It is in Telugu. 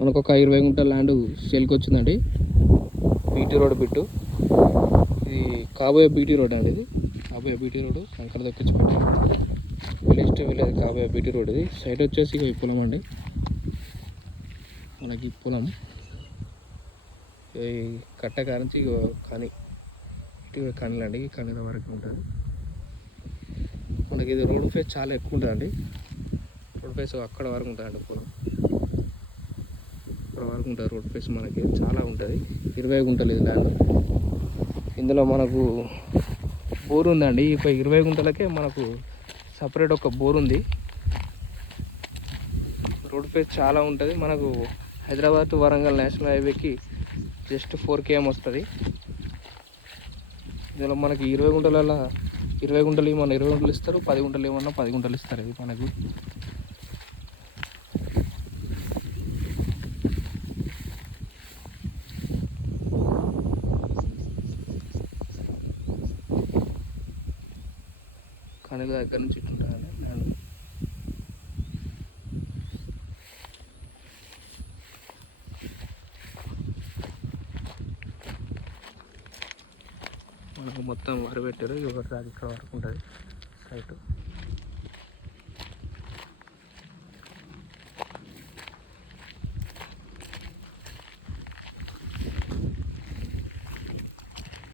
మనకు ఒక 20 గుంటల ల్యాండ్ సేల్కి వచ్చిందండి. బీటీ రోడ్ బిట్టు, ఇది కాబోయే బీటీ రోడ్ అండి. ఇది కాబోయే బీటీ రోడ్ కంకర దక్కించి పెట్టాం. విలేజ్ టు విలేజ్ కాబోయే బీటీ రోడ్. ఇది సైడ్ వచ్చేసి ఈ పొలం అండి. మనకి పొలం ఈ కట్ట కారించి కానీ ఇటు కనీలండి, ఈ కనీల వరకు ఉంటుంది. మనకి ఇది రోడ్ ఫేస్ చాలా ఎక్కువ ఉంటుందండి. రోడ్ ఫేస్ అక్కడ వరకు ఉంటుందండి పొలం, అక్కడ వరకు ఉంటుంది రోడ్ ఫేస్. మనకి చాలా ఉంటుంది. 20 గుంటలు ఇది ల్యాండ్. ఇందులో మనకు బోర్ ఉందండి. ఈ 20 గుంటలకే మనకు సపరేట్ ఒక బోర్ ఉంది. రోడ్ ఫేస్ చాలా ఉంటుంది. మనకు హైదరాబాద్ టు వరంగల్ నేషనల్ హైవేకి జస్ట్ 4 km వస్తుంది. ఇందులో మనకి 20 గుంటల 20 గుంటలు ఏమన్నా 20 గుంటలు ఇస్తారు, 10 గుంటలు ఏమన్నా 10 గుంటలు ఇస్తారు. ఇది మనకు కనుక దగ్గర నుంచి ఇట్లుంటుందండి ల్యాండ్. మనకు మొత్తం వరి పెట్టారు. ఇక్కడ వరకు ఉంటుంది సైట్.